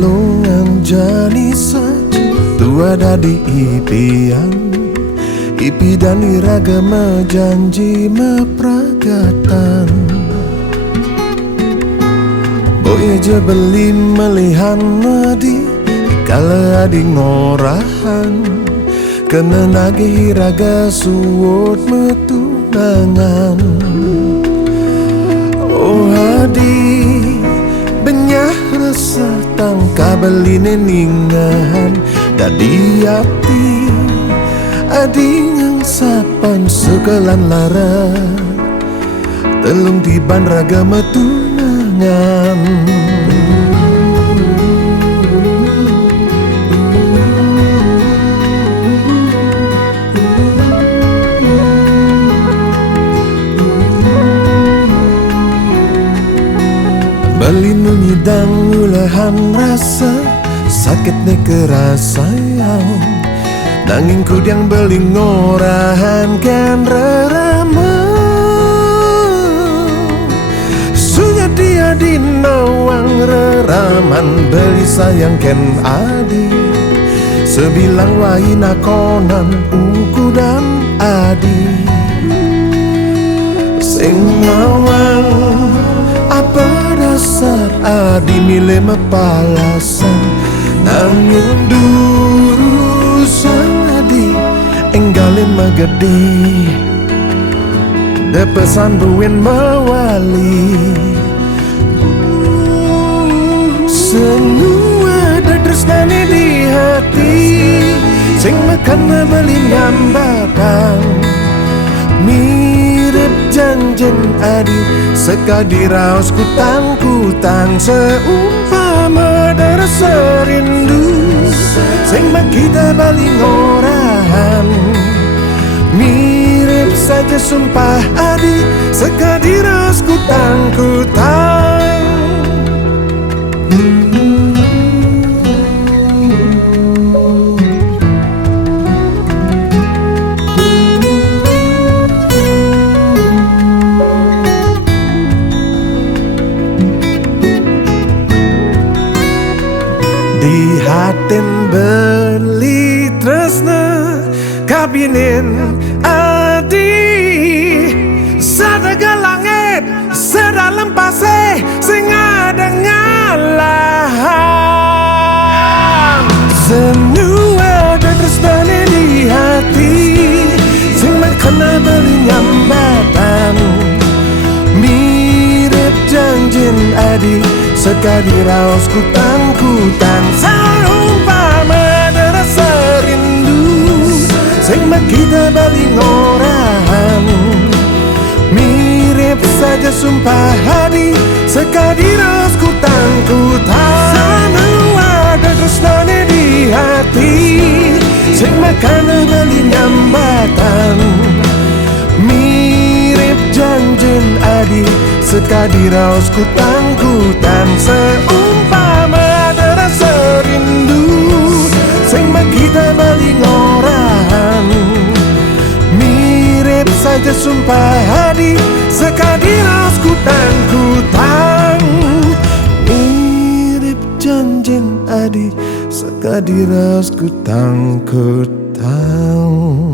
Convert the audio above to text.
kalungan jani saja tu ada di ipian. Ipi dan iraga janji mepragatan. Boy aja beli melihan nadi kala adi ngorahan. Kena nagih iraga suwot metunangan. Oh adi benyah rasa tangka beli neningahan. Dadi hati adi yang sapan sekelan lara. Telung tiban raga metunangan. Balinu nyidang ulahan rasa sakit ne kerasayang. Nanging kudiang beli ngorahan kan rerama. Sunya dia di nawang reraman beli sayang ken adi. Sebilang wahina konan uku dan adi. Sing nawang apa dasar adi milih mepalasan. Nanging durusan adi enggalin magedi. De pesan buin mawali. Semua dadresnane di hati. Sing makan beli nyambatan. Mirip janjen adi sekadiraos kutang-kutang. Seumpama darasa rindu sing makita bali ngorahan. Mirip saja sumpah adi sekadiraos kutang-kutang. Di hatin beli tresna kabinin adi. Sadaga langit sedalam pasir sing ada ngalahan. Semua ada tresnane di hati sing makana beli nyambatan. Mirip janjin adi sekadiraos kutang-kutang. Seumpama darasa rindu sing makita bali ngorahan. Mirip saja sumpah hadi sekadiraos kutang-kutang. Semua ada tresnane di hati sing makana bali nyambatan. Mirip janjin adi sekadiraos kutang-kutang. Seumpama ada rasa rindu sing makita bali ngorahan. Mirip saja sumpah hadi sekadiraos kutang-kutang. Mirip janjin adi sekadiraos kutang-kutang.